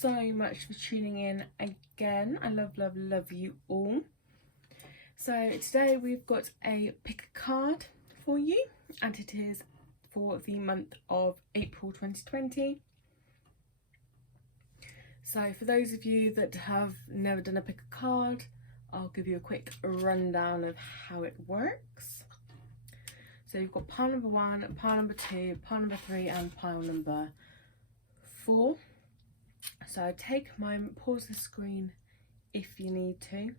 so much for tuning in again. I love you all. So today we've got a pick a card for you, and it is for the month of April 2020. So for those of you that have never done a pick a card, I'll give you a quick rundown of how it works. So you've got pile number 1, pile number 2, pile number 3 and pile number 4. So take a moment, pause the screen if you need to,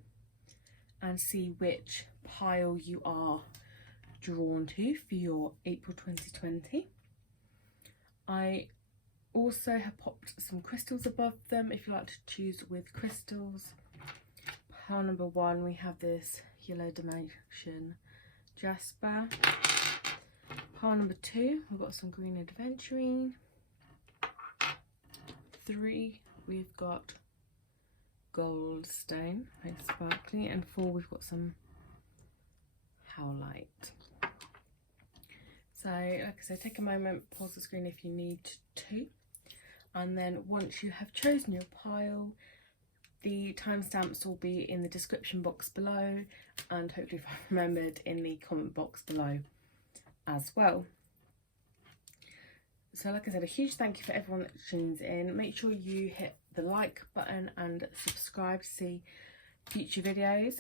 and see which pile you are drawn to for your April 2020. I also have popped some crystals above them if you like to choose with crystals. Pile number 1, we have this yellow dimension jasper. Pile number 2, we've got some green adventurine. 3, we've got gold stone, very sparkly, and 4, we've got some howlite. So like I said, take a moment, pause the screen if you need to, and then once you have chosen your pile, the timestamps will be in the description box below, and hopefully, if I remembered, in the comment box below as well. So like I said, a huge thank you for everyone that tunes in. Make sure you hit the like button and subscribe to see future videos.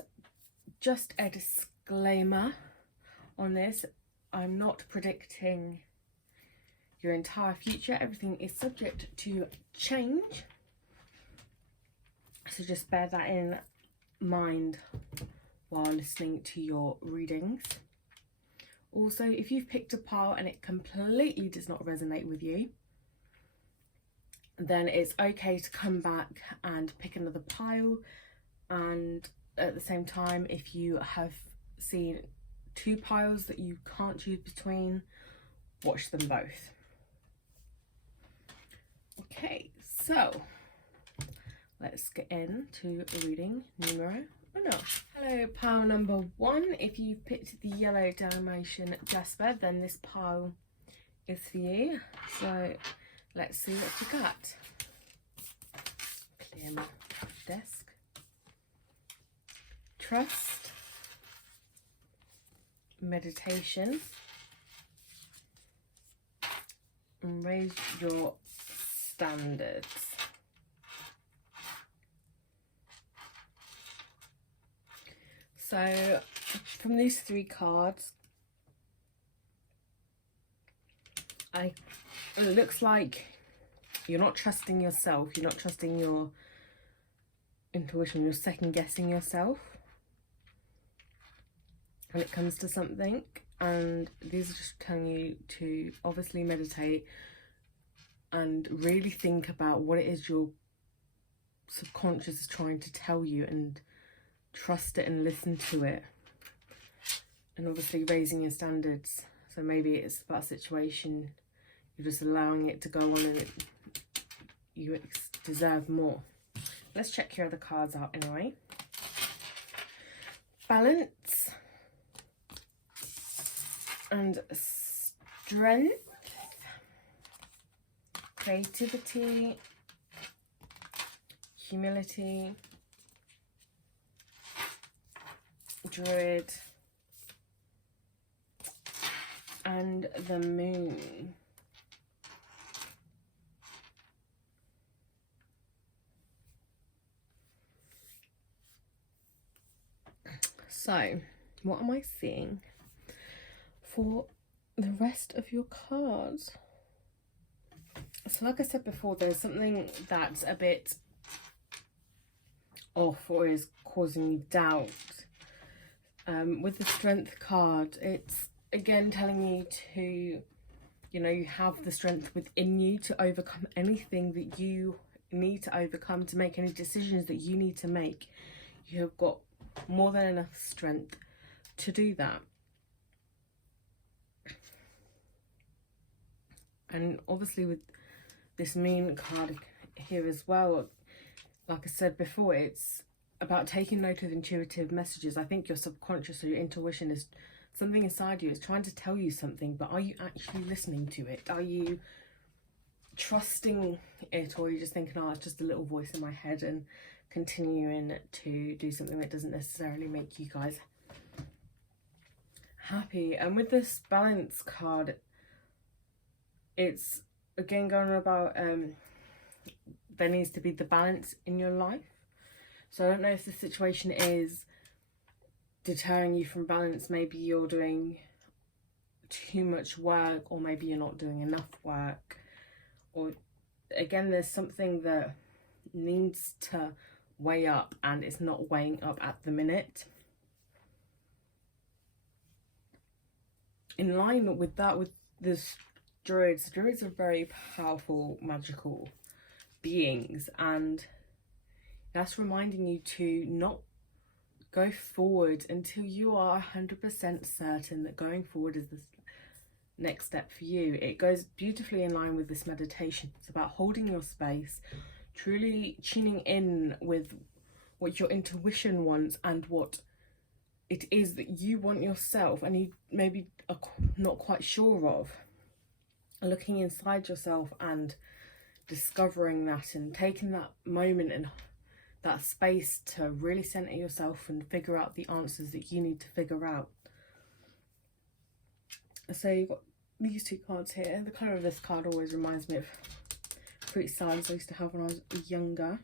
Just a disclaimer on this, I'm not predicting your entire future. Everything is subject to change. So just bear that in mind while listening to your readings. Also, if you've picked a pile and it completely does not resonate with you, then it's okay to come back and pick another pile. And at the same time, if you have seen 2 piles that you can't choose between, watch them both. Okay, so let's get into reading numero uno. Hello, pile number 1. If you picked the yellow Dalmatian jasper, then this pile is for you. So let's see what you got. Clear my desk. Trust, meditation, and raise your standards. So from these 3 cards, it looks like you're not trusting yourself, you're not trusting your intuition, you're second guessing yourself when it comes to something, and these are just telling you to obviously meditate and really think about what it is your subconscious is trying to tell you, and trust it and listen to it. And obviously raising your standards, so maybe it's about a situation, you're just allowing it to go on, and you deserve more. Let's check your other cards out anyway. Balance and strength, creativity, humility, druid, and the moon. So what am I seeing for the rest of your cards? So like I said before, there's something that's a bit off or is causing you doubt. With the strength card, it's again telling you to, you have the strength within you to overcome anything that you need to overcome, to make any decisions that you need to make. You have got more than enough strength to do that. And obviously with this moon card here as well, like I said before, it's about taking note of intuitive messages. I think your subconscious or your intuition is something inside you is trying to tell you something, but are you actually listening to it? Are you trusting it, or you're just thinking, oh, it's just a little voice in my head, and continuing to do something that doesn't necessarily make you guys happy. And with this balance card, it's again going about there needs to be the balance in your life. So I don't know if the situation is deterring you from balance. Maybe you're doing too much work, or maybe you're not doing enough work, or again there's something that needs to weigh up and it's not weighing up at the minute. In line with that, with this druids are very powerful magical beings, and that's reminding you to not go forward until you are 100% certain that going forward is the next step for you. It goes beautifully in line with this meditation. It's about holding your space, truly tuning in with what your intuition wants and what it is that you want yourself, and you maybe are not quite sure of. Looking inside yourself and discovering that, and taking that moment and that space to really center yourself and figure out the answers that you need to figure out. So you've got these two cards here. The colour of this card always reminds me of fruit salads I used to have when I was younger.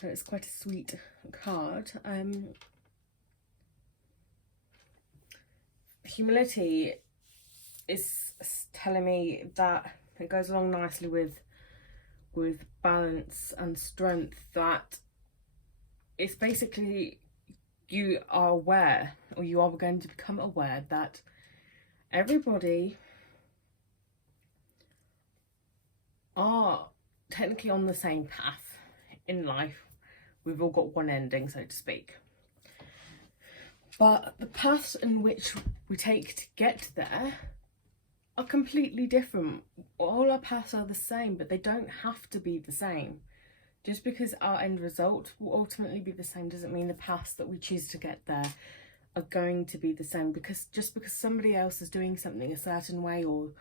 So it's quite a sweet card. Humility is telling me that it goes along nicely with balance and strength, that it's basically you are aware, or you are going to become aware, that everybody are technically on the same path in life. We've all got one ending, so to speak, but the paths in which we take to get there are completely different. All our paths are the same, but they don't have to be the same. Just because our end result will ultimately be the same doesn't mean the paths that we choose to get there are going to be the same. Because just because somebody else is doing something a certain way or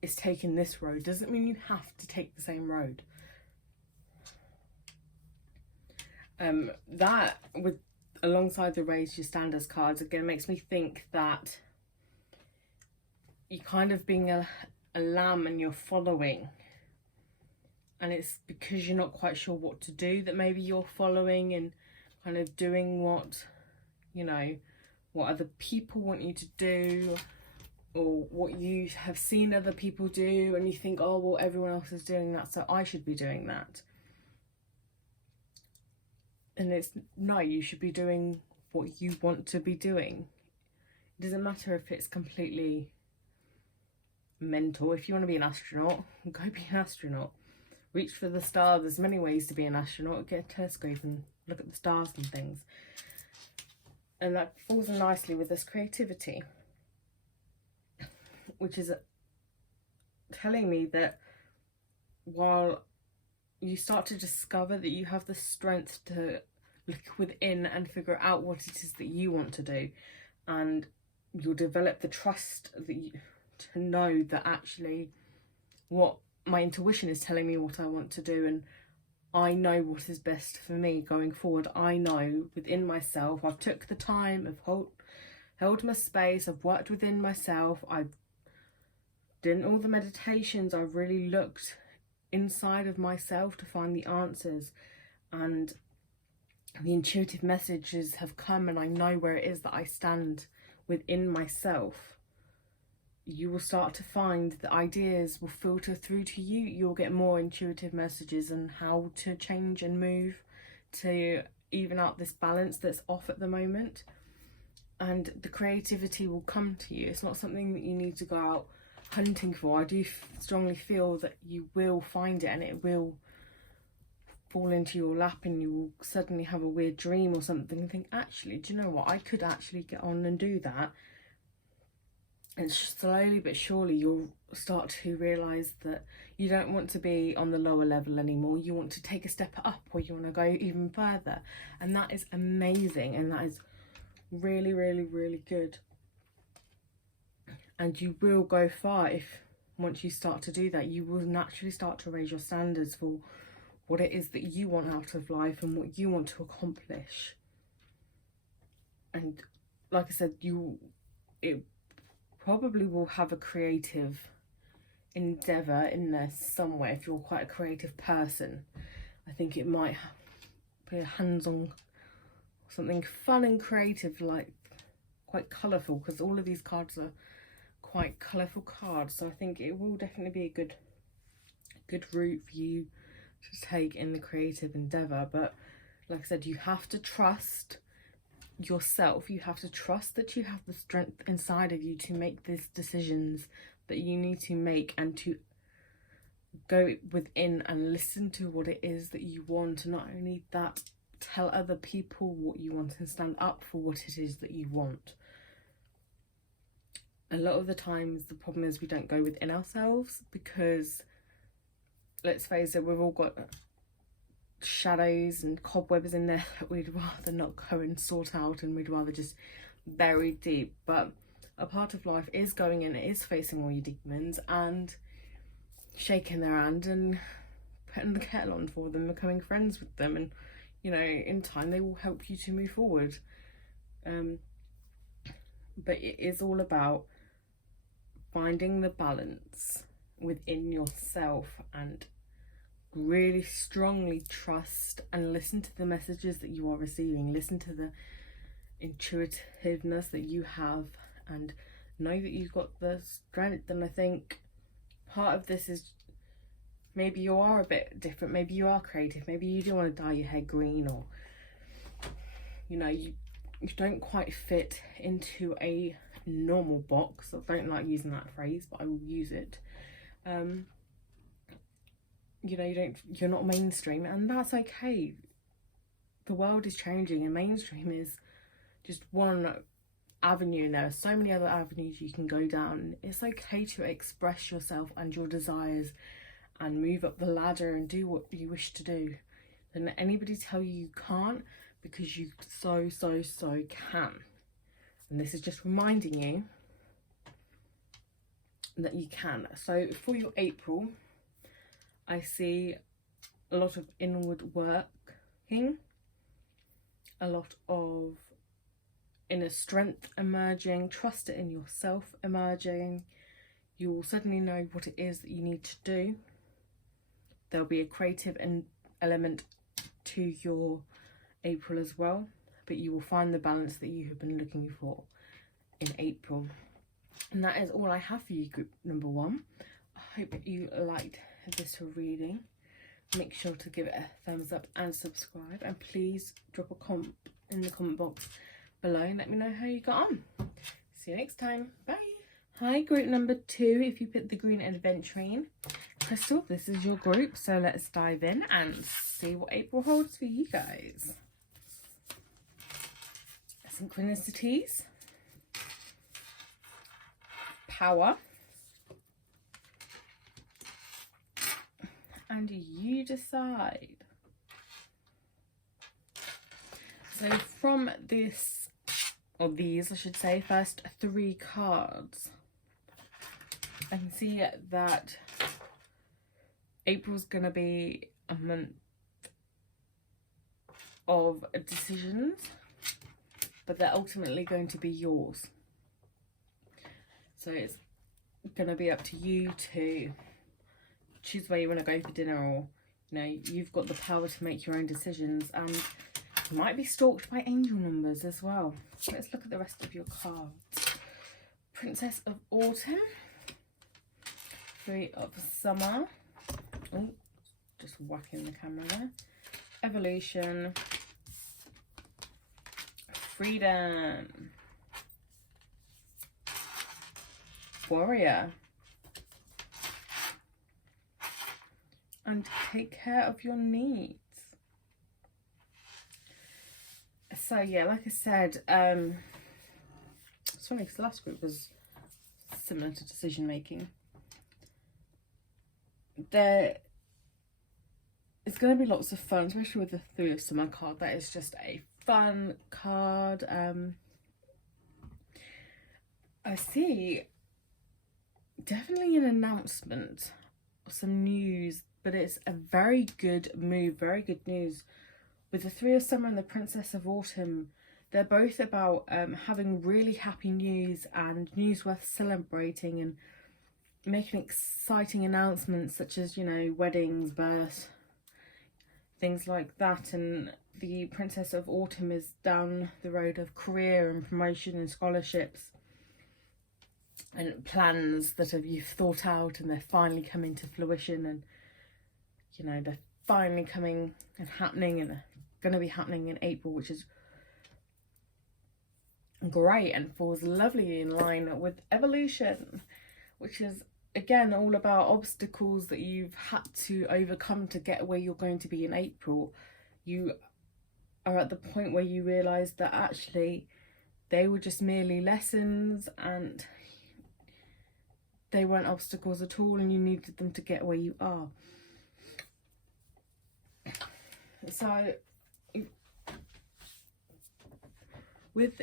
is taking this road doesn't mean you have to take the same road. That, with alongside the raise your standards cards, again makes me think that you're kind of being a lamb and you're following, and it's because you're not quite sure what to do that maybe you're following and kind of doing what, you know, what other people want you to do, or what you have seen other people do, and you think, oh well, everyone else is doing that, so I should be doing that. And it's no, you should be doing what you want to be doing. It doesn't matter if it's completely mental. If you want to be an astronaut, go be an astronaut. Reach for the stars. There's many ways to be an astronaut. Get a telescope and look at the stars and things. And that falls in nicely with this creativity, which is telling me that while you start to discover that you have the strength to look within and figure out what it is that you want to do, and you'll develop the trust that you, to know that actually what my intuition is telling me what I want to do, and I know what is best for me going forward. I know within myself. I've took the time, I've held my space, I've worked within myself, I've done all the meditations, I've really looked inside of myself to find the answers, and the intuitive messages have come, and I know where it is that I stand within myself. You will start to find that ideas will filter through to you. You'll get more intuitive messages on how to change and move to even out this balance that's off at the moment, and the creativity will come to you. It's not something that you need to go out hunting for. I do strongly feel that you will find it, and it will fall into your lap, and you will suddenly have a weird dream or something and think, actually, do you know what, I could actually get on and do that. And slowly but surely you'll start to realise that you don't want to be on the lower level anymore. You want to take a step up, or you want to go even further, and that is amazing, and that is really, really, really good. And you will go far if once you start to do that, you will naturally start to raise your standards for what it is that you want out of life and what you want to accomplish. And like I said, it probably will have a creative endeavour in there somewhere. If you're quite a creative person, I think it might be a hands-on, something fun and creative, like quite colourful, because all of these cards are quite colourful cards. So I think it will definitely be a good route for you to take in the creative endeavour. But like I said, you have to trust yourself. You have to trust that you have the strength inside of you to make these decisions that you need to make, and to go within and listen to what it is that you want, and not only that, tell other people what you want and stand up for what it is that you want. A lot of the times the problem is we don't go within ourselves, because let's face it, we've all got shadows and cobwebs in there that we'd rather not go and sort out, and we'd rather just bury deep. But a part of life is going in, is facing all your demons and shaking their hand and putting the kettle on for them, becoming friends with them, and you know, in time they will help you to move forward. But it is all about finding the balance within yourself, and really strongly trust and listen to the messages that you are receiving. Listen to the intuitiveness that you have, and know that you've got the strength. And I think part of this is, maybe you are a bit different, maybe you are creative, maybe you do want to dye your hair green, or you know, you don't quite fit into a normal box. I don't like using that phrase, but I will use it. You know, you're not mainstream, and that's okay. The world is changing, and mainstream is just one avenue, and there are so many other avenues you can go down. It's okay to express yourself and your desires and move up the ladder and do what you wish to do. Don't let anybody tell you you can't, because you so can. And this is just reminding you that you can. So for your April, I see a lot of inward working, a lot of inner strength emerging, trust it in yourself emerging. You will suddenly know what it is that you need to do. There'll be a creative element to your April as well, but you will find the balance that you have been looking for in April. And that is all I have for you, group number 1. I hope you liked this reading. Make sure to give it a thumbs up and subscribe, and please drop a comment in the comment box below and let me know how you got on. See you next time. Bye. Hi, group number 2. If you picked the green adventuring crystal, this is your group. So let's dive in and see what April holds for you guys. Synchronicities, power, and you decide. So from this, or these I should say, first 3 cards, I can see that April's going to be a month of decisions, but they're ultimately going to be yours. So it's going to be up to you to choose where you want to go for dinner, or you know, you've got the power to make your own decisions, and you might be stalked by angel numbers as well. Let's look at the rest of your cards. Princess of Autumn, 3 of Summer, oh, just whacking the camera there, Evolution, Freedom, Warrior, and Take Care of Your Needs. So yeah, like I said, it's funny because the last group was similar to decision making. There is going to be lots of fun, especially with the 3 of Summer card. That is just a fun card. I see definitely an announcement, some news, but it's a very good move, very good news. With the Three of Summer and the Princess of Autumn, they're both about having really happy news and news worth celebrating and making exciting announcements, such as, you know, weddings, births, things like that. And the Princess of Autumn is down the road of career and promotion and scholarships and plans that you've thought out, and they're finally coming to fruition, and, you know, they're finally coming and happening, and they're going to be happening in April, which is great and falls lovely in line with evolution, which is again all about obstacles that you've had to overcome to get where you're going to be in April. You are at the point where you realize that actually they were just merely lessons and they weren't obstacles at all, and you needed them to get where you are. So with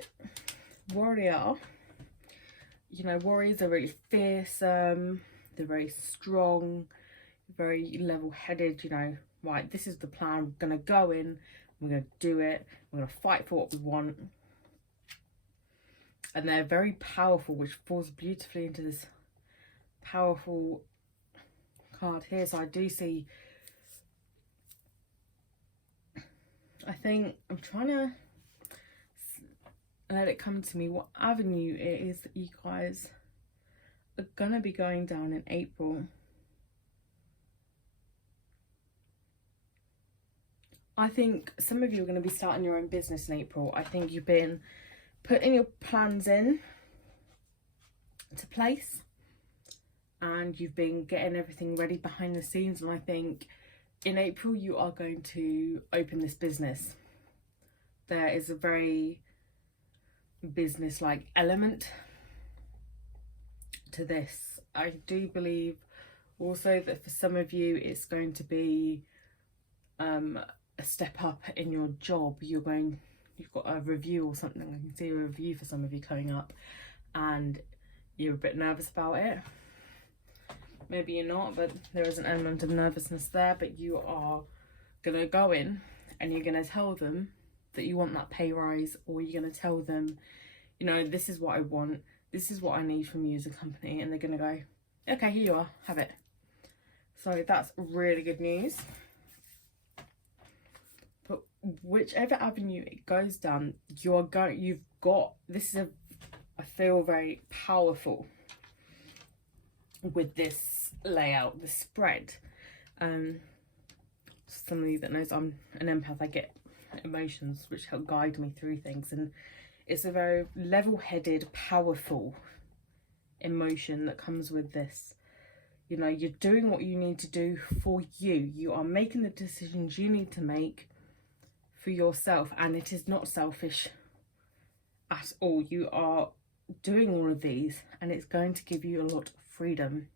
warrior, you know, warriors are really fearsome, they're very strong, very level-headed, you know, right, this is the plan, we're going to go in, we're going to do it, we're going to fight for what we want. And they're very powerful, which falls beautifully into this powerful card here. So I do see, I think I'm trying to let it come to me what avenue it is that you guys are gonna be going down in April. I think some of you are going to be starting your own business in April. I think you've been putting your plans in to place, and you've been getting everything ready behind the scenes, and I think in April you are going to open this business. There is a very business-like element to this. I do believe also that for some of you it's going to be a step up in your job. You've got a review or something. I can see a review for some of you coming up and you're a bit nervous about it. Maybe you're not, but there is an element of nervousness there. But you are gonna go in and you're gonna tell them that you want that pay rise, or you're gonna tell them, you know, this is what I want, this is what I need from you as a company, and they're gonna go, okay, here you are, have it. So that's really good news. But whichever avenue it goes down, you've got, this is I feel very powerful with this layout, the spread. Somebody that knows I'm an empath, I get emotions which help guide me through things, and it's a very level-headed, powerful emotion that comes with this. You know, you're doing what you need to do for you. You are making the decisions you need to make for yourself, and it is not selfish at all. You are doing all of these, and it's going to give you a lot of freedom.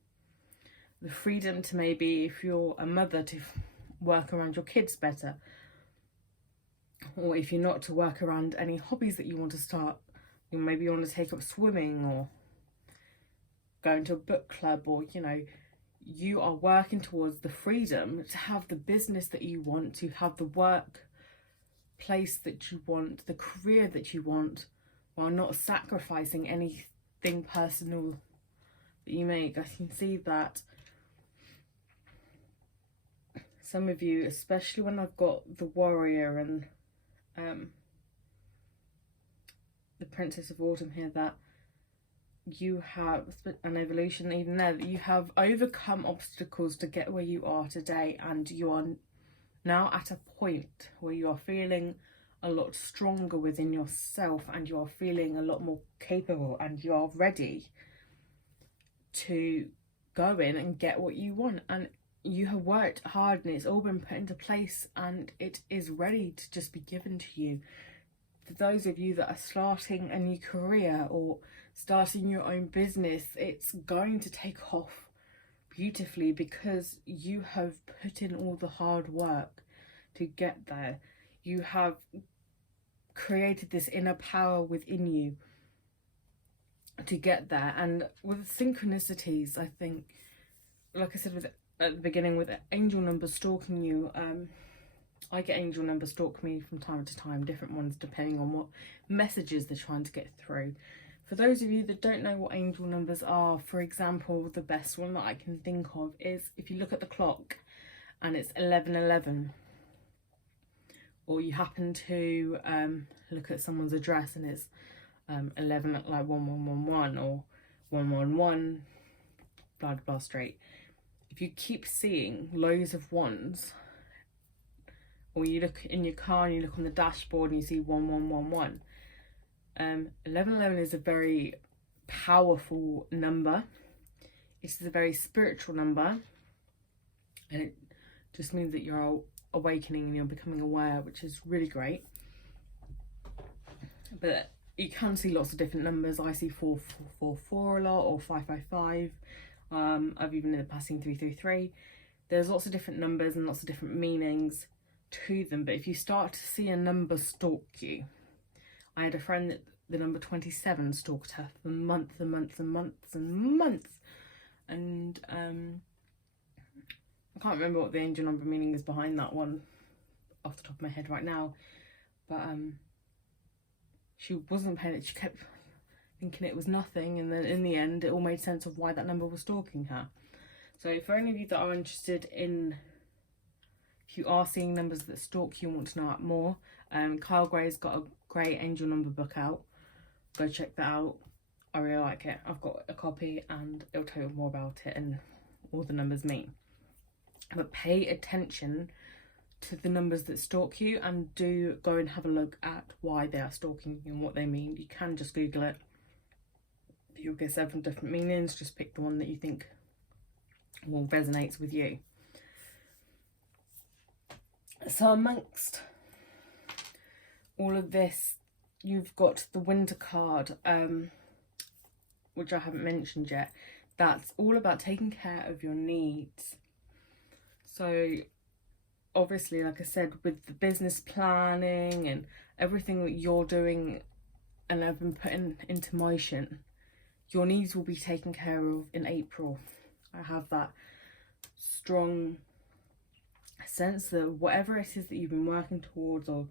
The freedom to, maybe if you're a mother, to work around your kids better, or if you're not, to work around any hobbies that you want to start. Maybe you want to take up swimming or going to a book club, or, you know, you are working towards the freedom to have the business that you want, to have the work place that you want, the career that you want, while not sacrificing anything personal that you make. I can see that some of you, especially when I've got the warrior and the Princess of Autumn here, that you have an evolution even there, that you have overcome obstacles to get where you are today, and you are now at a point where you are feeling a lot stronger within yourself, and you are feeling a lot more capable, and you are ready to go in and get what you want. And you have worked hard, and it's all been put into place, and it is ready to just be given to you. For those of you that are starting a new career or starting your own business, it's going to take off beautifully, because you have put in all the hard work to get there. You have created this inner power within you to get there. And with synchronicities, I think, like I said at the beginning, with angel numbers stalking you, I get angel numbers stalk me from time to time, different ones depending on what messages they're trying to get through. For those of you that don't know what angel numbers are, for example, the best one that I can think of is if you look at the clock and it's 11:11, or you happen to look at someone's address and it's 11 like 1111 or 111 blah blah straight. If you keep seeing loads of ones, or you look in your car and you look on the dashboard and you see 1111, 1111 is a very powerful number. It's a very spiritual number, and it just means that you're awakening and you're becoming aware, which is really great. But you can see lots of different numbers. I see 444 a lot, or 555. I've even in the past seen 333. There's lots of different numbers and lots of different meanings to them. But if you start to see a number stalk you, I had a friend that the number 27 stalked her for months and months and months and months, and I can't remember what the angel number meaning is behind that one off the top of my head right now, but she wasn't paying it. She kept thinking it was nothing, and then in the end it all made sense of why that number was stalking her. So for any of you that are interested in, if you are seeing numbers that stalk you and want to know more, Kyle Gray's got a great angel number book out. Go check that out. I really like it. I've got a copy and it'll tell you more about it and all the numbers mean. But pay attention to the numbers that stalk you, and do go and have a look at why they are stalking you and what they mean. You can just Google it. You'll get 7 different meanings. Just pick the one that you think will resonate with you. So amongst all of this, you've got the winter card, which I haven't mentioned yet. That's all about taking care of your needs. So obviously, like I said, with the business planning and everything that you're doing and have been putting into motion, your needs will be taken care of in April. I have that strong sense that whatever it is that you've been working towards, or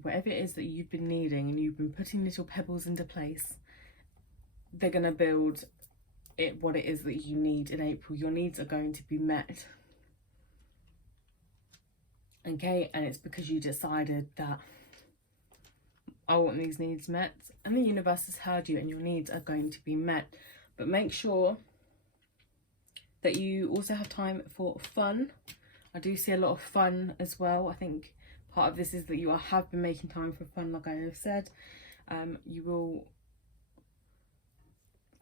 whatever it is that you've been needing and you've been putting little pebbles into place, they're going to build it what it is that you need in April. Your needs are going to be met. Okay, and it's because you decided that I want these needs met, and the universe has heard you and your needs are going to be met. But make sure that you also have time for fun. I do see a lot of fun as well. I think part of this is that you have been making time for fun, like I have said. You will,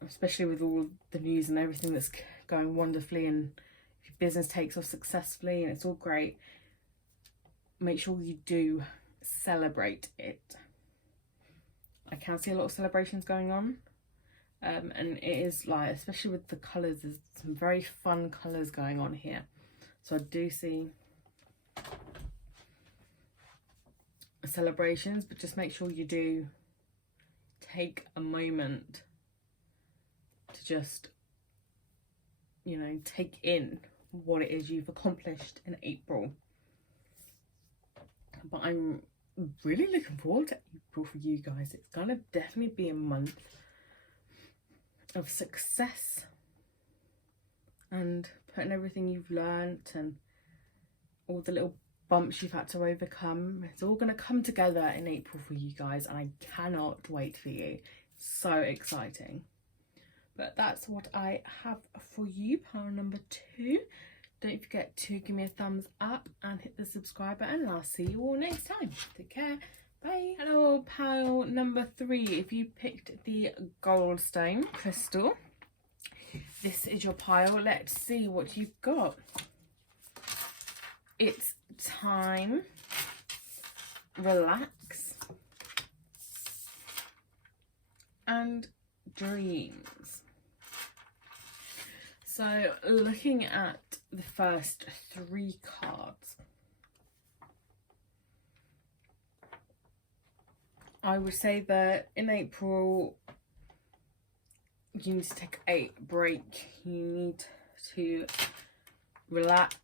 especially with all the news and everything that's going wonderfully, and if your business takes off successfully and it's all great, make sure you do celebrate it. I can see a lot of celebrations going on, and it is like, especially with the colours, there's some very fun colours going on here. So I do see celebrations, but just make sure you do take a moment to just, you know, take in what it is you've accomplished in April. But I'm really looking forward to April for you guys. It's gonna definitely be a month of success and putting everything you've learnt and all the little bumps you've had to overcome. It's all gonna come together in April for you guys, and I cannot wait for you. So exciting. But that's what I have for you, pile number 2. Don't forget to give me a thumbs up and hit the subscribe button, and I'll see you all next time. Take care. Bye. Hello, pile number 3. If you picked the goldstone crystal, this is your pile. Let's see what you've got. It's time, relax, and dreams. So looking at the first 3 cards, I would say that in April you need to take a break. You need to relax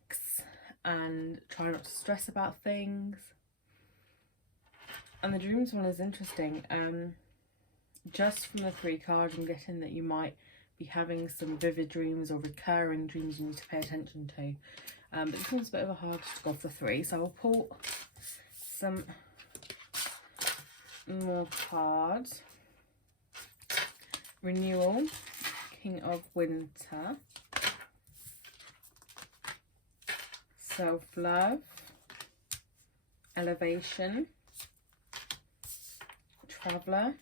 and try not to stress about things. And the dreams one is interesting. Just from the 3 cards, I'm getting that you might be having some vivid dreams or recurring dreams you need to pay attention to. But this one's a bit of a hard to go for 3, so I'll pull some more cards. Renewal, King of Winter, Self-Love, Elevation, Traveller,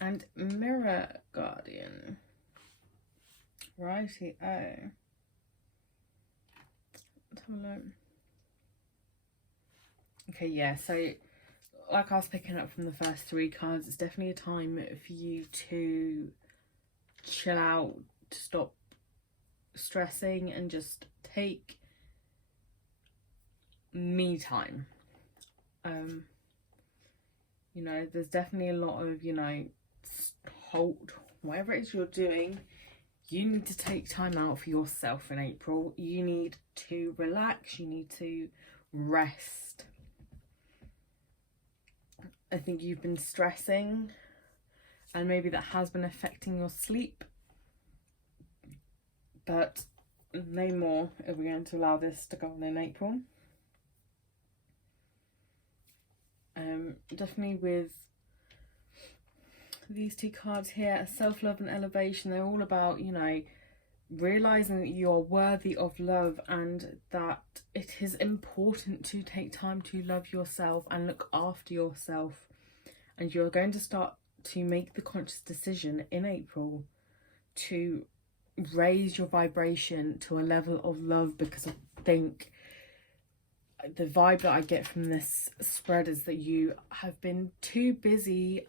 and Mirror Guardian. Righty-o. Let's have a look. Okay, yeah, so like I was picking up from the first 3 cards, it's definitely a time for you to chill out, to stop stressing and just take me time. You know, there's definitely a lot of, you know, halt, whatever it is you're doing, you need to take time out for yourself in April. You need to relax, you need to rest. I think you've been stressing and maybe that has been affecting your sleep, but no more if we're going to allow this to go on in April. Definitely with these 2 cards here, self-love and elevation, they're all about, you know, realizing that you are worthy of love and that it is important to take time to love yourself and look after yourself. And you're going to start to make the conscious decision in April to raise your vibration to a level of love, because I think the vibe that I get from this spread is that you have been too busy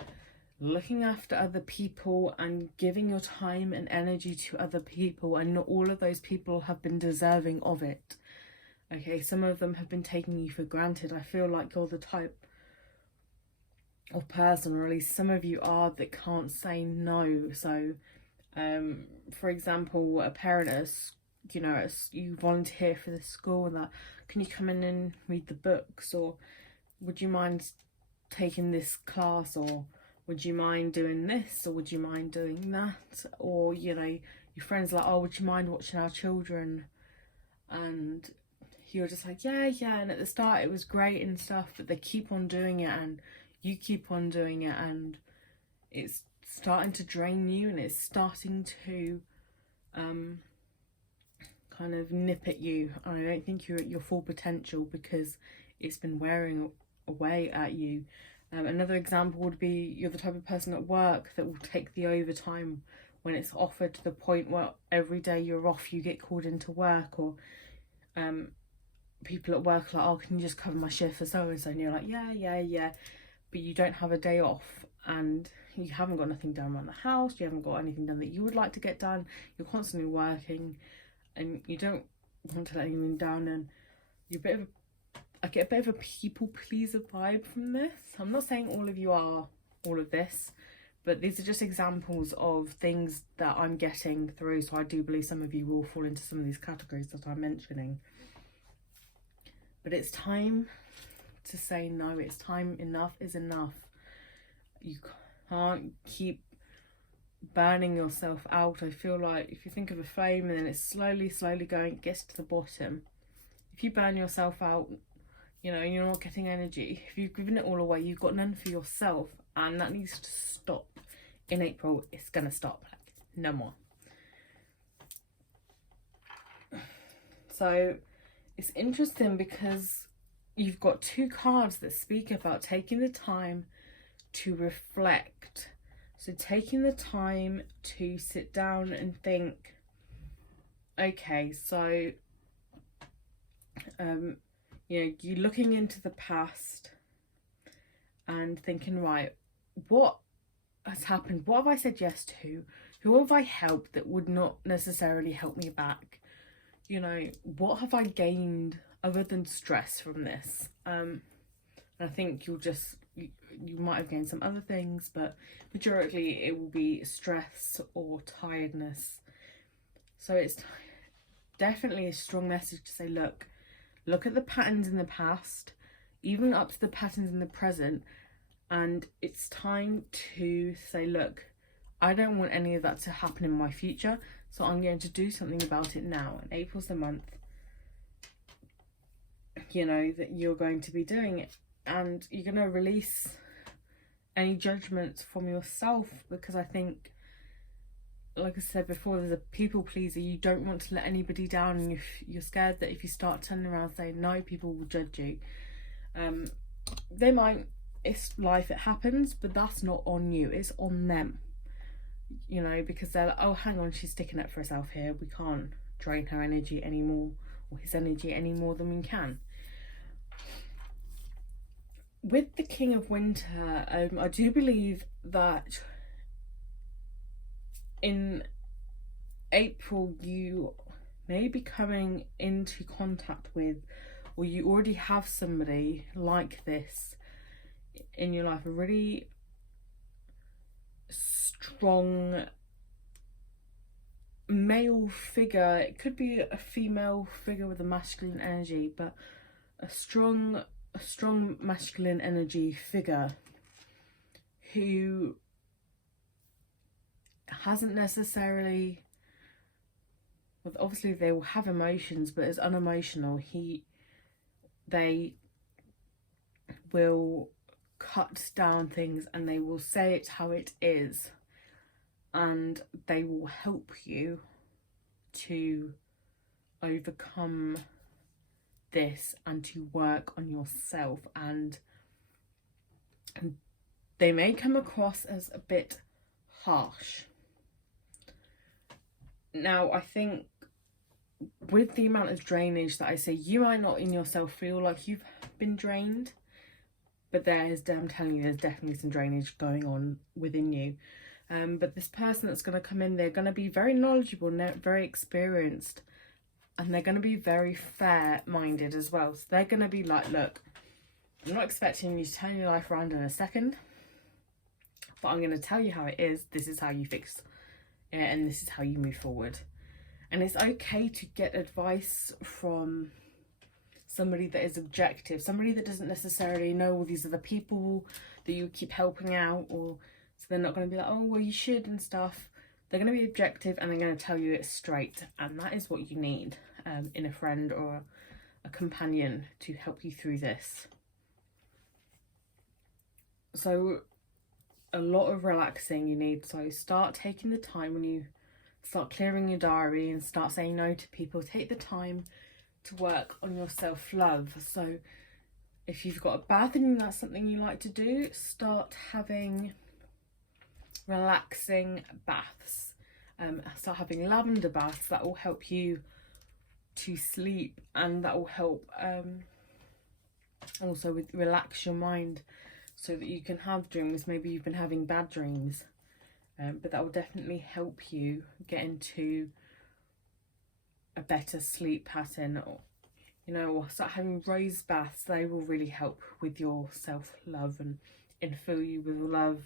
looking after other people and giving your time and energy to other people, and not all of those people have been deserving of it. Okay, some of them have been taking you for granted. I feel like you're the type of person, or at least some of you are, that can't say no. So for example, a parent, you know, you volunteer for the school and that, can you come in and read the books, or would you mind taking this class, or would you mind doing this, or would you mind doing that? Or, you know, your friends are like, oh, would you mind watching our children? And you're just like, yeah, and at the start it was great and stuff, but they keep on doing it and you keep on doing it, and it's starting to drain you, and it's starting to kind of nip at you, and I don't think you're at your full potential because it's been wearing away at you. Another example would be, you're the type of person at work that will take the overtime when it's offered, to the point where every day you're off you get called into work, or people at work are like, oh, can you just cover my shift for so and so, and you're like, yeah, but you don't have a day off, and you haven't got nothing done around the house, you haven't got anything done that you would like to get done, you're constantly working and you don't want to let anyone down, and you're I get a bit of a people pleaser vibe from this. I'm not saying all of you are all of this, but these are just examples of things that I'm getting through, so I do believe some of you will fall into some of these categories that I'm mentioning. But it's time to say no. It's time. Enough is enough. You can't keep burning yourself out. I feel like if you think of a flame and then it's slowly going, it gets to the bottom. If you burn yourself out, you know, you're not getting energy. If you've given it all away, you've got none for yourself, and that needs to stop. In April, it's gonna stop. Like, no more. So it's interesting because you've got 2 cards that speak about taking the time to reflect. So taking the time to sit down and think, okay, so you know, you're looking into the past and thinking, right, what has happened? What have I said yes to? Who have I helped that would not necessarily help me back? You know, what have I gained other than stress from this? And I think you'll just, you might have gained some other things, but majority it will be stress or tiredness. So it's definitely a strong message to say, look at the patterns in the past, even up to the patterns in the present, and it's time to say, look, I don't want any of that to happen in my future, so I'm going to do something about it now. And April's the month, you know, that you're going to be doing it, and you're going to release any judgments from yourself, because I think, like I said before, there's a people pleaser. You don't want to let anybody down, and you're scared that if you start turning around saying no, people will judge you. They might, it's life, it happens, but that's not on you, it's on them, you know, because they're like, oh, hang on, she's sticking up for herself here, we can't drain her energy anymore, or his energy any more than we can. With the King of Winter, I do believe that in April you may be coming into contact with, or you already have somebody like this in your life, a really strong male figure. It could be a female figure with a masculine energy, but a strong masculine energy figure who hasn't necessarily, well, obviously they will have emotions, but is unemotional. They will cut down things, and they will say it how it is, and they will help you to overcome this and to work on yourself. And they may come across as a bit harsh. Now, I think with the amount of drainage that I say, you might not in yourself feel like you've been drained, but I'm telling you, there's definitely some drainage going on within you. But this person that's going to come in, they're going to be very knowledgeable and very experienced, and they're going to be very fair-minded as well. So they're going to be like, look, I'm not expecting you to turn your life around in a second, but I'm going to tell you how it is. This is how you fix it, and this is how you move forward. And it's okay to get advice from somebody that is objective, somebody that doesn't necessarily know all these other people that you keep helping out, or so they're not going to be like, oh, well, you should and stuff. They're going to be objective, and they're going to tell you it straight, and that is what you need in a friend or a companion to help you through this. So a lot of relaxing you need. So start taking the time when you start clearing your diary and start saying no to people. Take the time to work on your self-love. So if you've got a bath and that's something you like to do, start having relaxing baths. Start having lavender baths. That will help you to sleep, and that will help also with relax your mind so that you can have dreams. Maybe you've been having bad dreams, but that will definitely help you get into a better sleep pattern. Or, you know, or start having rose baths. They will really help with your self-love and fill you with love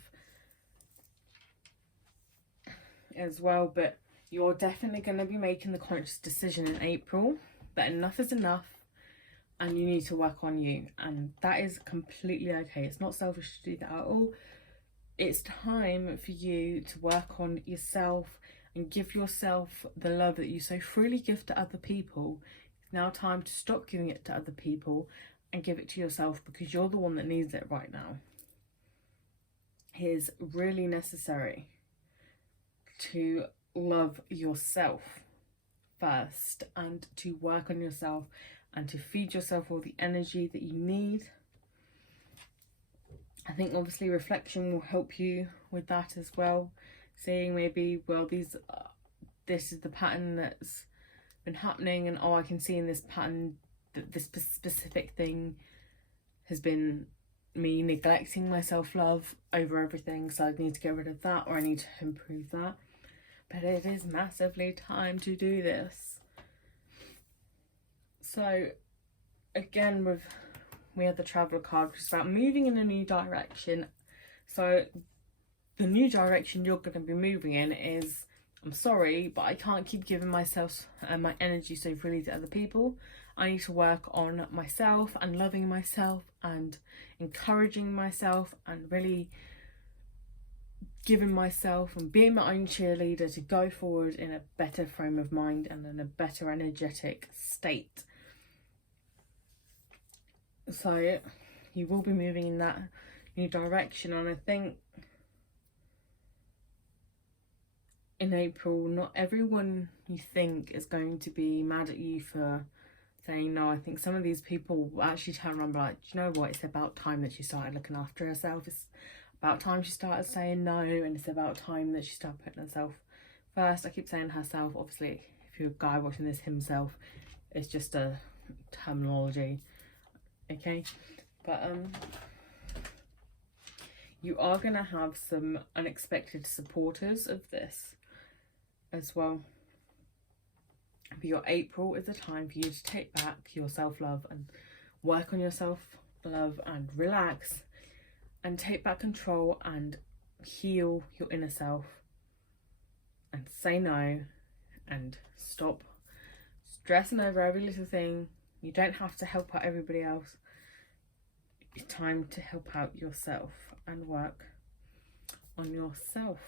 as well. But you're definitely going to be making the conscious decision in April that enough is enough, and you need to work on you, and that is completely okay. It's not selfish to do that at all. It's time for you to work on yourself and give yourself the love that you so freely give to other people. It's now time to stop giving it to other people and give it to yourself, because you're the one that needs it right now. It is really necessary to love yourself first, and to work on yourself, and to feed yourself all the energy that you need. I think obviously reflection will help you with that as well. Seeing maybe, well, this is the pattern that's been happening, and oh, I can see in this pattern that this specific thing has been me neglecting my self-love over everything, so I need to get rid of that, or I need to improve that. But it is massively time to do this. So again, we have the Traveller card, which is about moving in a new direction. So the new direction you're going to be moving in is, I'm sorry, but I can't keep giving myself and my energy so freely to other people. I need to work on myself and loving myself and encouraging myself and really giving myself and being my own cheerleader to go forward in a better frame of mind and in a better energetic state. So you will be moving in that new direction, and I think in April, not everyone you think is going to be mad at you for saying no. I think some of these people will actually turn around and be like, do you know what, it's about time that she started looking after herself. It's about time she started saying no, and it's about time that she started putting herself first. I keep saying herself, obviously if you're a guy watching this, himself, it's just a terminology, okay? But you are going to have some unexpected supporters of this as well. But your April is a time for you to take back your self-love and work on your self-love and relax and take back control and heal your inner self and say no and stop stressing over every little thing. You don't have to help out everybody else. It's time to help out yourself and work on yourself,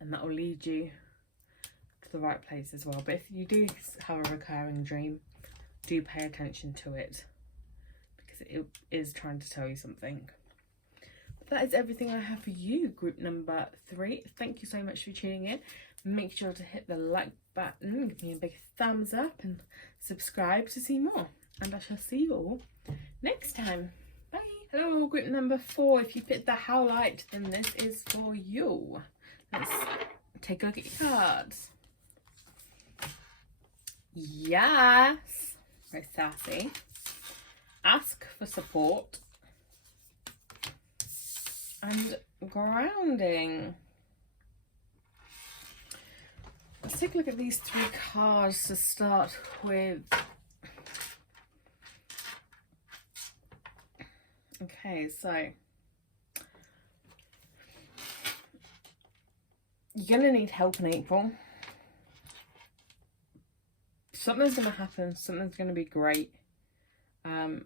and that will lead you to the right place as well. But if you do have a recurring dream, do pay attention to it, because it is trying to tell you something. But that is everything I have for you, group number 3. Thank you so much for tuning in. Make sure to hit the like button, give me a big thumbs up and subscribe to see more, and I shall see you all next time. Bye. Hello, group number 4. If you picked the Howlite, then this is for you. Let's take a look at your cards. Yes, very sassy. Ask for support and grounding. Let's take a look at these 3 cards to start with. Okay, so you're going to need help in April. Something's going to happen. Something's going to be great. I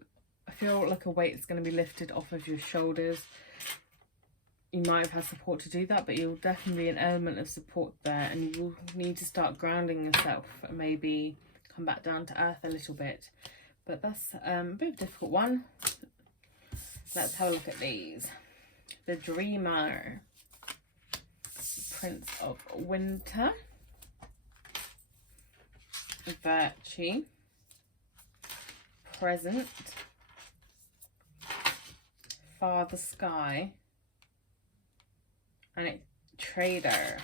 feel like a weight's going to be lifted off of your shoulders. You might have had support to do that, but you'll definitely be an element of support there, and you will need to start grounding yourself and maybe come back down to earth a little bit. But that's a bit of a difficult one. Let's have a look at these. The Dreamer, Prince of Winter, Virtue, Present, Father Sky, and it's Trader.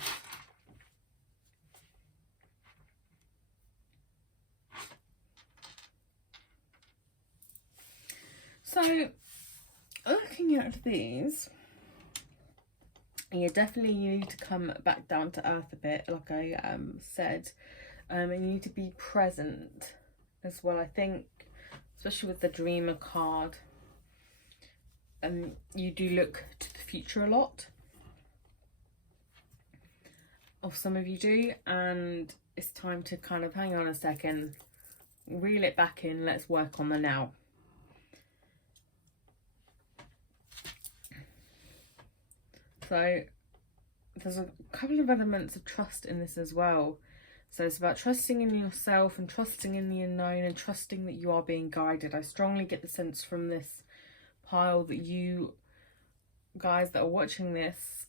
So, looking at these, you definitely need to come back down to earth a bit, like I said, and you need to be present as well. I think, especially with the Dreamer card, you do look to the future a lot. Or some of you do, and it's time to kind of hang on a second, reel it back in, let's work on the now. So there's a couple of elements of trust in this as well. So it's about trusting in yourself and trusting in the unknown and trusting that you are being guided. I strongly get the sense from this pile that you guys that are watching this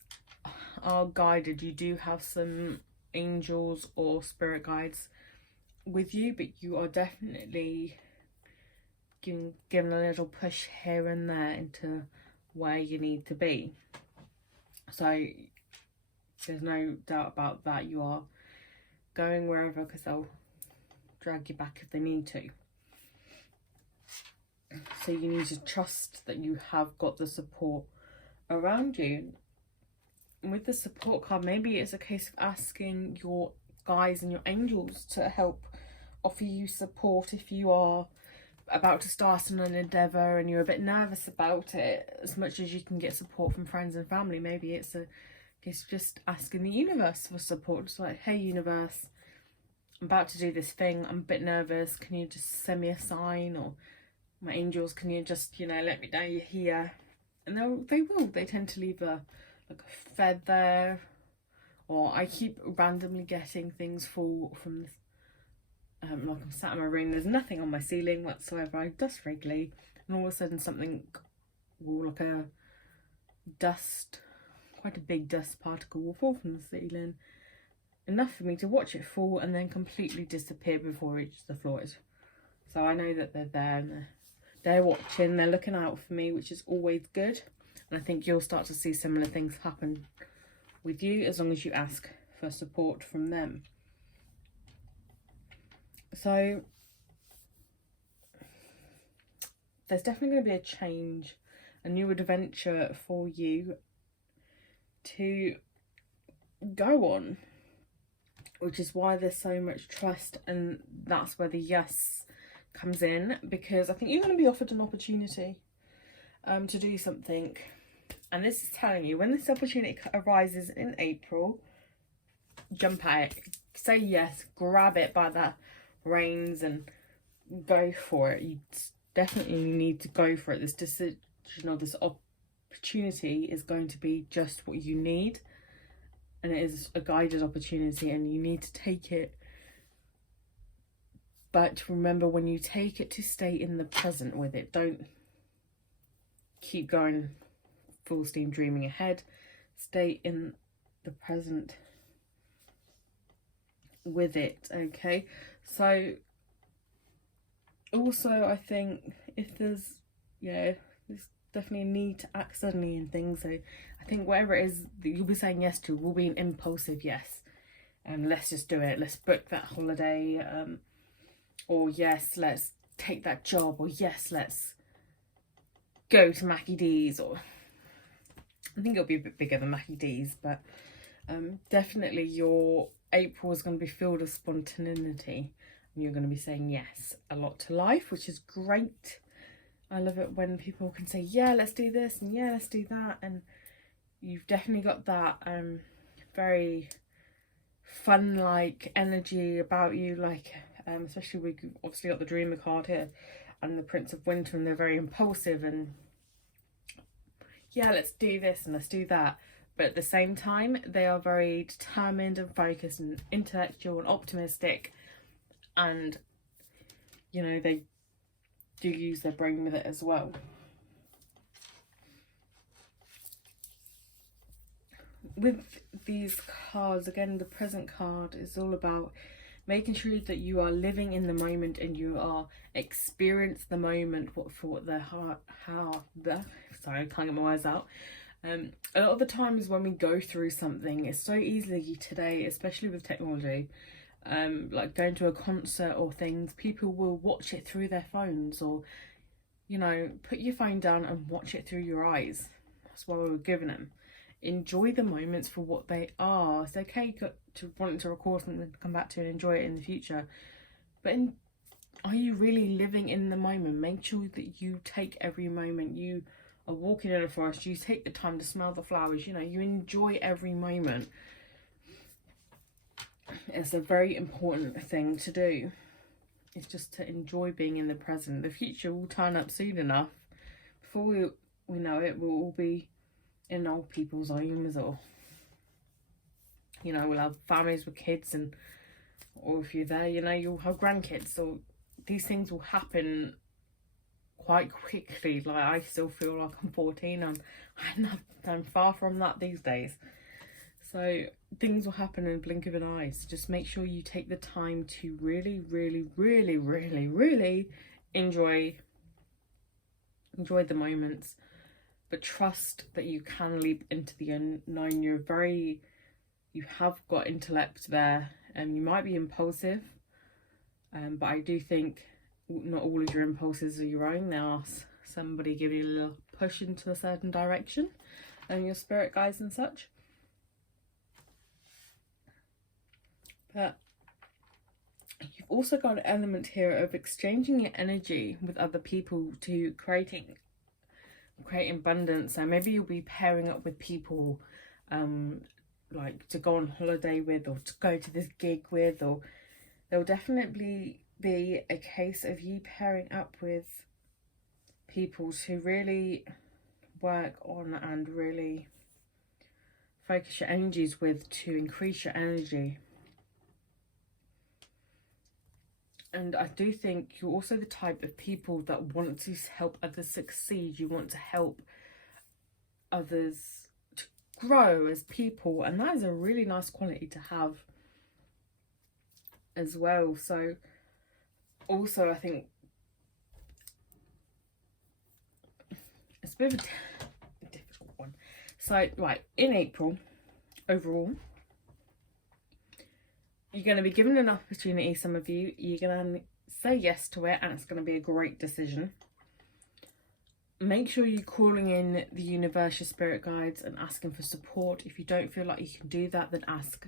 are guided. You do have some angels or spirit guides with you, but you are definitely given a little push here and there into where you need to be. So there's no doubt about that. You are going wherever, because they'll drag you back if they need to. So you need to trust that you have got the support around you. And with the support card, maybe it's a case of asking your guides and your angels to help offer you support if you are about to start on an endeavour and you're a bit nervous about it, as much as you can get support from friends and family, maybe it's just asking the universe for support. It's like, hey universe, I'm about to do this thing, I'm a bit nervous, can you just send me a sign? Or my angels, can you just, you know, let me know you're here? And they tend to leave a feather, or I keep randomly getting things fall from this. Like I'm sat in my room, there's nothing on my ceiling whatsoever, I dust regularly, and all of a sudden something will, like a dust, quite a big dust particle will fall from the ceiling, enough for me to watch it fall and then completely disappear before it reaches the floor. So I know that they're there and they're watching, they're looking out for me, which is always good. And I think you'll start to see similar things happen with you as long as you ask for support from them. So there's definitely going to be a change, a new adventure for you to go on, which is why there's so much trust, and that's where the yes comes in, because I think you're going to be offered an opportunity to do something, and this is telling you when this opportunity arises in April, jump at it, say yes, grab it by the reins and go for it. You definitely need to go for it. This decision or this opportunity is going to be just what you need, and it is a guided opportunity and you need to take it. But remember, when you take it, to stay in the present with it. Don't keep going full steam dreaming ahead. Stay in the present with it, okay? So also I think if there's definitely a need to act suddenly in things, so I think whatever it is that you'll be saying yes to will be an impulsive yes, and let's just do it, let's book that holiday, or yes, let's take that job, or yes, let's go to Mackie D's, or I think it'll be a bit bigger than Mackie D's, but definitely your April is going to be filled with spontaneity, and you're going to be saying yes a lot to life, which is great. I love it when people can say, yeah, let's do this, and yeah, let's do that, and you've definitely got that very fun-like energy about you, like especially we've obviously got the Dreamer card here and the Prince of Winter, and they're very impulsive and yeah, let's do this and let's do that. But at the same time, they are very determined and focused and intellectual and optimistic, and you know, they do use their brain with it as well. With these cards, again, the present card is all about making sure that you are living in the moment and you are experience the moment for what their heart, sorry, I can't get my words out. A lot of the times when we go through something, it's so easily today, especially with technology, like going to a concert or things, people will watch it through their phones, or, you know, put your phone down and watch it through your eyes. That's what we were giving them. Enjoy the moments for what they are. It's okay to want to record something and come back to and enjoy it in the future, but are you really living in the moment? Make sure that you take every moment. You are walking in a forest, you take the time to smell the flowers, you know, you enjoy every moment. It's a very important thing to do. It's just to enjoy being in the present. The future will turn up soon enough. Before we know it, we'll all be in old people's homes, or, you know, we'll have families with kids, and or if you're there, you know, you'll have grandkids. So these things will happen quite quickly. Like, I still feel like I'm 14, I'm far from that these days. So things will happen in a blink of an eye. So just make sure you take the time to really, really, really, really, really enjoy the moments, but trust that you can leap into the unknown. You have got intellect there, and you might be impulsive, but I do think not all of your impulses are your own. There are somebody giving you a little push into a certain direction, and your spirit guides and such. But you've also got an element here of exchanging your energy with other people to creating abundance. So maybe you'll be pairing up with people like to go on holiday with, or to go to this gig with, or there'll definitely be a case of you pairing up with people to really work on and really focus your energies with, to increase your energy. And I do think you're also the type of people that want to help others succeed. You want to help others to grow as people, and that is a really nice quality to have as well. So also I think it's a bit of a difficult one. So right, in April overall, you're going to be given an opportunity. Some of you, you're going to say yes to it, and it's going to be a great decision. Make sure you're calling in the universe, your spirit guides, and asking for support. If you don't feel like you can do that, then ask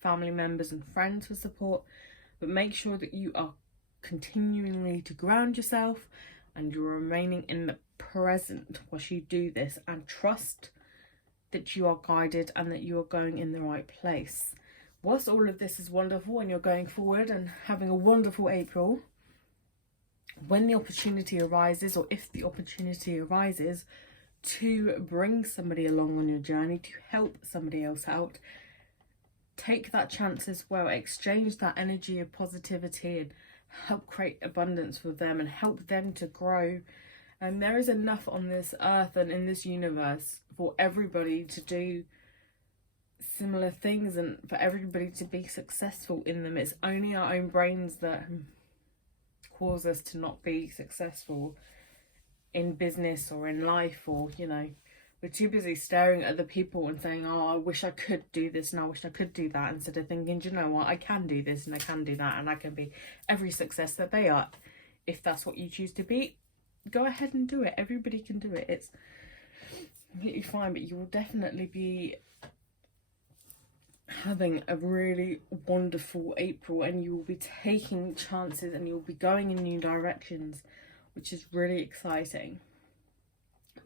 family members and friends for support. But make sure that you are continually to ground yourself and you're remaining in the present whilst you do this, and trust that you are guided and that you are going in the right place. Whilst all of this is wonderful and you're going forward and having a wonderful April, when the opportunity arises, or if the opportunity arises to bring somebody along on your journey, to help somebody else out, take that chance as well. Exchange that energy of positivity and help create abundance with them and help them to grow. And there is enough on this earth and in this universe for everybody to do similar things and for everybody to be successful in them. It's only our own brains that cause us to not be successful in business or in life, or, you know, we're too busy staring at other people and saying, oh, I wish I could do this and I wish I could do that, instead of thinking, do you know what, I can do this and I can do that and I can be every success that they are. If that's what you choose to be, go ahead and do it. Everybody can do it. It's completely fine, but you will definitely be having a really wonderful April, and you will be taking chances and you'll be going in new directions, which is really exciting.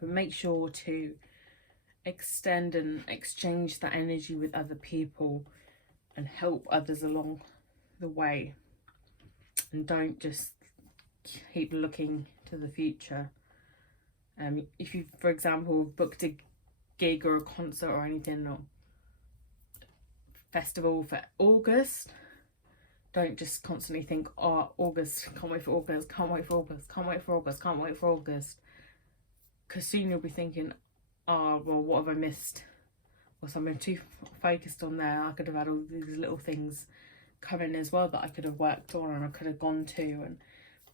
But make sure to extend and exchange that energy with other people and help others along the way, and don't just keep looking to the future. If you, for example, booked a gig or a concert or anything, or festival for August, don't just constantly think, oh, August, can't wait for August, can't wait for August, can't wait for August, can't wait for August, because soon you'll be thinking, oh, well, what have I missed? Or something too focused on there. I could have had all these little things coming as well that I could have worked on and I could have gone to, and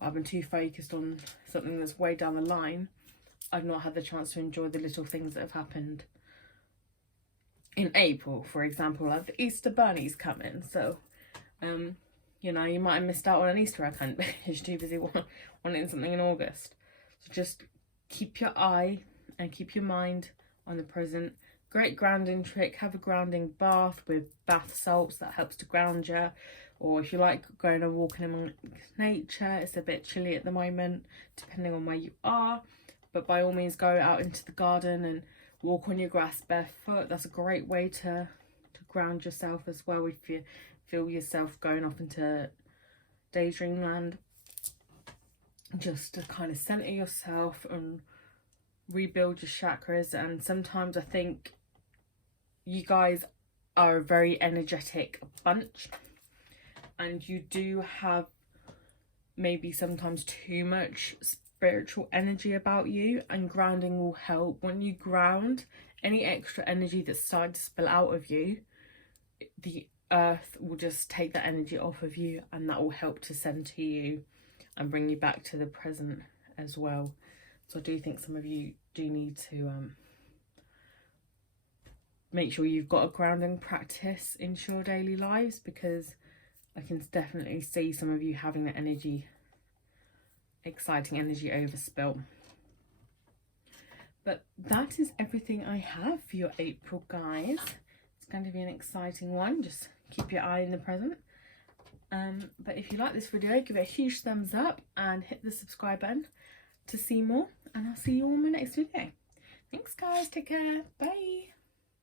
I've been too focused on something that's way down the line. I've not had the chance to enjoy the little things that have happened. In April, for example, like the Easter bunnies coming, so you know, you might have missed out on an Easter egg hunt because you're too busy wanting something in August. So just keep your eye and keep your mind on the present. Great grounding trick, have a grounding bath with bath salts. That helps to ground you. Or if you like going and walking among nature, it's a bit chilly at the moment depending on where you are, but by all means go out into the garden and walk on your grass barefoot. That's a great way to ground yourself as well if you feel yourself going off into daydream land. Just to kind of center yourself and rebuild your chakras. And sometimes I think you guys are a very energetic bunch, and you do have maybe sometimes too much spiritual energy about you, and grounding will help. When you ground, any extra energy that's starting to spill out of you, the earth will just take that energy off of you, and that will help to center you and bring you back to the present as well. So I do think some of you do need to make sure you've got a grounding practice into your daily lives, because I can definitely see some of you having the energy, exciting energy overspill. But that is everything I have for your April, guys. It's going to be an exciting one. Just keep your eye in the present. But if you like this video, give it a huge thumbs up and hit the subscribe button to see more, and I'll see you all in my next video. Thanks guys, take care, bye.